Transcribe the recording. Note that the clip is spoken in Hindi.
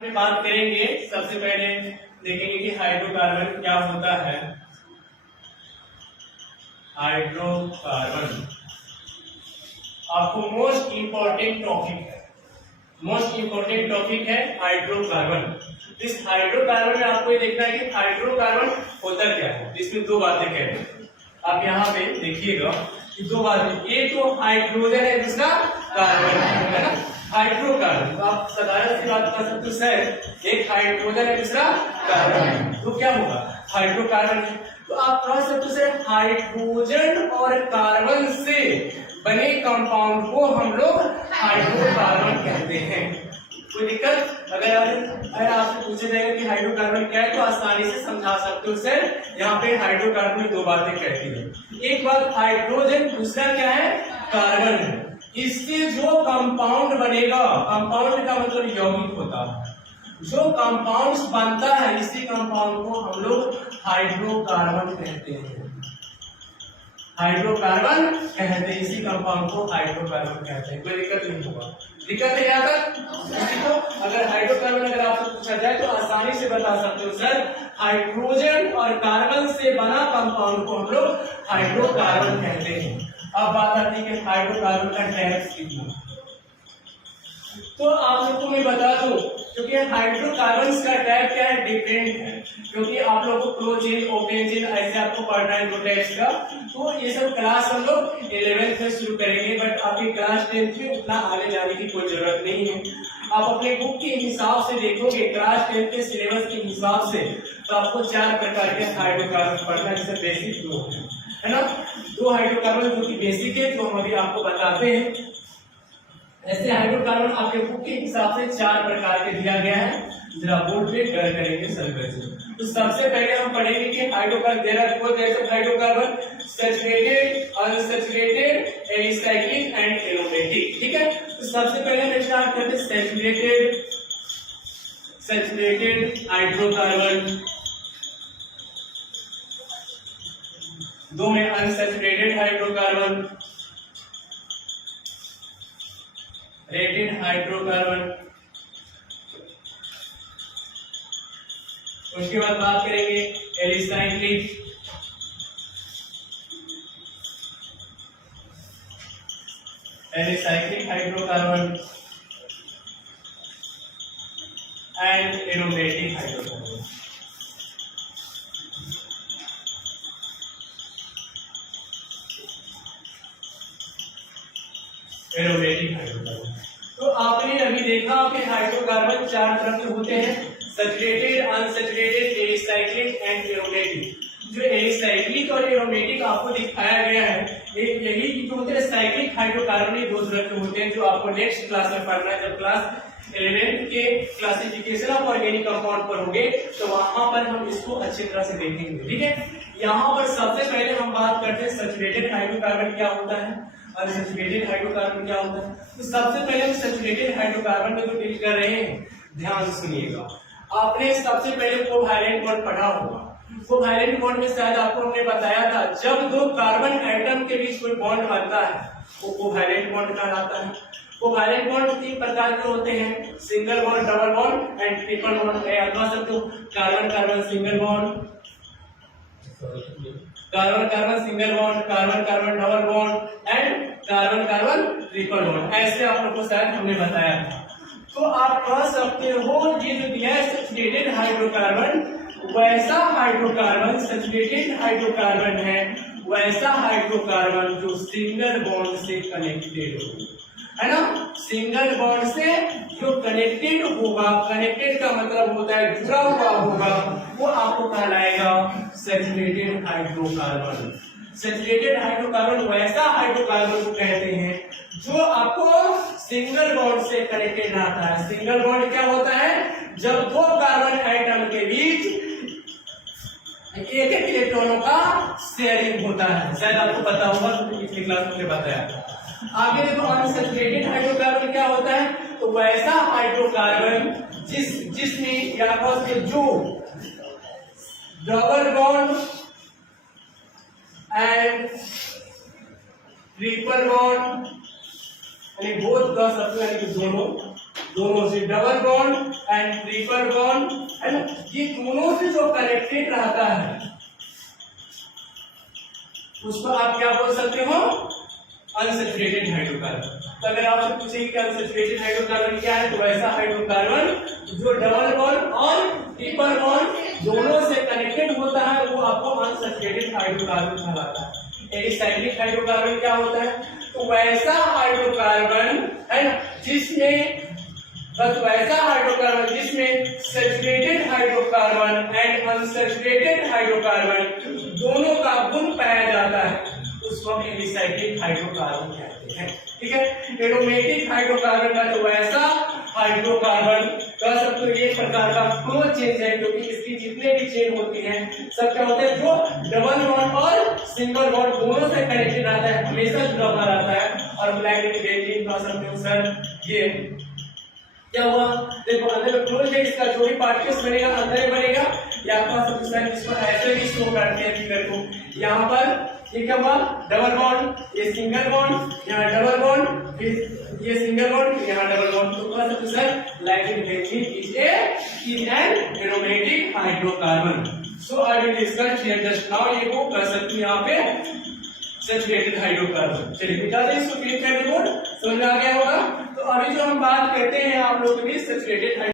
में बात करेंगे। सबसे पहले देखेंगे कि हाइड्रोकार्बन क्या होता है। हाइड्रोकार्बन आपको मोस्ट इंपॉर्टेंट टॉपिक है हाइड्रोकार्बन। इस हाइड्रोकार्बन में आपको ये देखना है कि हाइड्रोकार्बन होता क्या है। इसमें दो बातें कह रहे हैं, आप यहाँ पे देखिएगा कि दो बातें, एक तो हाइड्रोजन है, दूसरा कार्बन है ना। हाइड्रोकार्बन तो आप साधारण सी बात कर सकते हो सर, एक हाइड्रोजन है दूसरा कार्बन है, तो क्या होगा हाइड्रोकार्बन है। तो आप कह सकते हो सर हाइड्रोजन और कार्बन से बने कंपाउंड को हम लोग हाइड्रोकार्बन कहते हैं। कोई दिक्कत? अगर आपसे पूछा जाएगा कि हाइड्रोकार्बन क्या है तो आसानी से समझा सकते हो सर। यहाँ पे हाइड्रोकार्बन में दो बातें कहती है, एक बात हाइड्रोजन, दूसरा क्या है कार्बन है। इससे जो कंपाउंड बनेगा, कंपाउंड का मतलब यौगिक होता है, जो कंपाउंड्स बनता है इसी कंपाउंड को हम लोग हाइड्रोकार्बन कहते हैं। हाइड्रोकार्बन कहते हैं, इसी कंपाउंड को हाइड्रोकार्बन कहते हैं। कोई दिक्कत नहीं होगा? दिक्कत है यहाँ तक? तो अगर हाइड्रोकार्बन अगर आपसे पूछा जाए तो आसानी से बता सकते हो सर, हाइड्रोजन और कार्बन से बना कंपाउंड को हम लोग हाइड्रोकार्बन कहते हैं। अब बात आती है कि हाइड्रोकार्बन का टाइप्स कितना। तो आप लोगों को मैं बता दूं, क्योंकि हाइड्रोकार्बन का टाइप क्या है, डिफरेंट है। क्योंकि आप लोगों को क्लोरीन, ओपेंजीन ऐसे आपको पढ़ना है दो टाइप्स का। तो ये सब क्लास हम लोग 11th में शुरू करेंगे, बट आपकी क्लास 10th में उतना आने जाने की कोई जरूरत नहीं है। आप अपने बुक के हिसाब से देखोगे, क्लास 10th के सिलेबस के हिसाब से, तो आपको 4 प्रकार के हाइड्रोकार्बन पढ़ना है, जैसे बेसिक 2 है ना। 2 हाइड्रोकार्बन जो कि बेसिक है, जो हम अभी आपको बताते हैं। ऐसे हाइड्रोकार्बन आपके बुक के हिसाब से 4 प्रकार के दिया गया है। जरा बोर्ड पे कर करेंगे सर्कल से। तो सबसे पहले हम पढ़ेंगे कि hydrocarbon there are 4 types of hydrocarbon, saturated, unsaturated, alicyclic and aromatic. ठीक है, तो सबसे पहले हम स्टार्ट करते हैं सैचुरेटेड हाइड्रोकार्बन। 2 में अनसैचुरेटेड हाइड्रोकार्बन, रेटेड हाइड्रोकार्बन। उसके बाद बात करेंगे alicyclic, hydrocarbon and aromatic hydrocarbon. Aromatic hydrocarbon. तो आपने अभी देखा कि हाइड्रोकार्बन 4 तरह के होते हैं, saturated, unsaturated, alicyclic and aromatic. जो एलिसाइक्लिक और एरोमेटिक आपको दिखाया गया है, यही जो होते हैं साइक्लिक हाइड्रोकार्बन, ये 2 तरह के होते हैं, जो आपको नेक्स्ट क्लास में पढ़ना है। जब क्लास 11 के क्लासिफिकेशन ऑफ ऑर्गेनिक कंपाउंड पढ़ोगे तो वहां पर हम इसको अच्छी तरह से देखेंगे। ठीक है, यहाँ पर सबसे पहले हम बात करते हैं सैचुरेटेड हाइड्रोकार्बन क्या होता है, अनसैचुरेटेड हाइड्रोकार्बन क्या होता है। तो सबसे पहले हम सैचुरेटेड हाइड्रोकार्बन में जो डील कर रहे हैं, ध्यान सुनिएगा। आपने सबसे पहले कोवैलेंट बॉन्ड पढ़ा होगा। कोवैलेंट बॉन्ड में शायद आपको हमने बताया था, जब 2 कार्बन एटम के बीच कोई बॉन्ड बनता है वो कोवैलेंट बॉन्ड कहलाता है। कोवैलेंट बॉन्ड 3 प्रकार के होते हैं, single bond, double bond and triple bond. Carbon carbon single bond, carbon carbon single bond, carbon carbon double bond and carbon carbon triple bond, ऐसे आप लोग को शायद हमने बताया था। तो आप कह सकते हो ये जो दिया है सैचुरेटेड हाइड्रोकार्बन, वैसा हाइड्रोकार्बन, सैचुरेटेड हाइड्रोकार्बन है वैसा हाइड्रोकार्बन जो सिंगल बॉन्ड से कनेक्टेड हो, है ना। सिंगल बॉन्ड से जो कनेक्टेड होगा, कनेक्टेड का मतलब होता है जुड़ा हुआ होगा, वो आपको कहलाएगा सैचुरेटेड हाइड्रोकार्बन। सैचुरेटेड हाइड्रोकार्बन वैसा हाइड्रोकार्बन को कहते हैं जो आपको सिंगल बॉन्ड से कनेक्टेड रहता है। सिंगल बॉन्ड क्या होता है, जब 2 कार्बन एटम के बीच एक इलेक्ट्रॉनों का शेयरिंग होता है। शायद आपको पता होगा, तो पिछली क्लास में बताया। आगे देखो अनसैचुरेटेड हाइड्रोकार्बन क्या होता है, तो वैसा हाइड्रोकार्बन जिसमें या जो double bond and triple bond यानी बोथ कह सकते हैं, दोनों दोनों से double bond and triple bond, है ना, ये दोनों से जो कनेक्टेड रहता है उसको आप क्या बोल सकते हो, अनसैचुरेटेड हाइड्रोकार्बन। तो अगर आपसे पूछे कि अनसैचुरेटेड हाइड्रोकार्बन क्या है, तो ऐसा हाइड्रोकार्बन जो डबल बॉन्ड और ट्रिपल बॉन्ड दोनों से कनेक्टेड होता है वो आपको अनसैचुरेटेड हाइड्रोकार्बन कहलाता है। एडिसाइक्लिक हाइड्रोकार्बन क्या होता है, तो वैसा हाइड्रोकार्बन, है ना, जिसमें बस वैसा हाइड्रोकार्बन जिसमें saturated hydrocarbon and unsaturated hydrocarbon दोनों का गुण पाया जाता है, उसको हम एडिसाइक्लिक हाइड्रोकार्बन कहते हैं। ठीक है, एरोमेटिक हाइड्रोकार्बन का तो वैसा हाइड्रोकार्बन कह सकते हो एक प्रकार का फ्लो चेंज है, क्योंकि इसकी जितने भी चेन होती हैं सब क्या होते हैं, जो डबल बॉन्ड और सिंगल बॉन्ड दोनों से कनेक्टेड रहता है, हमेशा जुड़ा हुआ रहता है। और ब्लैक बेंजीन कह सकते हो सर, ये क्या हुआ, देखो अंदर में क्लोज है, इसका जो भी पार्टिकल्स बनेगा अंदर ही बनेगा। या आपका सर इसको ऐसे भी शो करते हैं फिगर को, यहाँ पर ये क्या हुआ, डबल बॉन्ड, ये सिंगल बॉन्ड, यहाँ डबल बॉन्ड, फिर ये सिंगल बॉन्ड, यहाँ डबल बॉन्ड। तो कह सकते sir lactic benzene is an aromatic hydrocarbon. So I will discuss here just now, ये को कह सकते हैं यहाँ पे सैचुरेटेड हाइड्रोकार्बन। चलिए मिटा दें इसको, क्लिक कर दे बोर्ड, समझ में आ गया होगा। तो अभी जो हम बात करते हैं आप लोगों के लिए सैचुरेटेड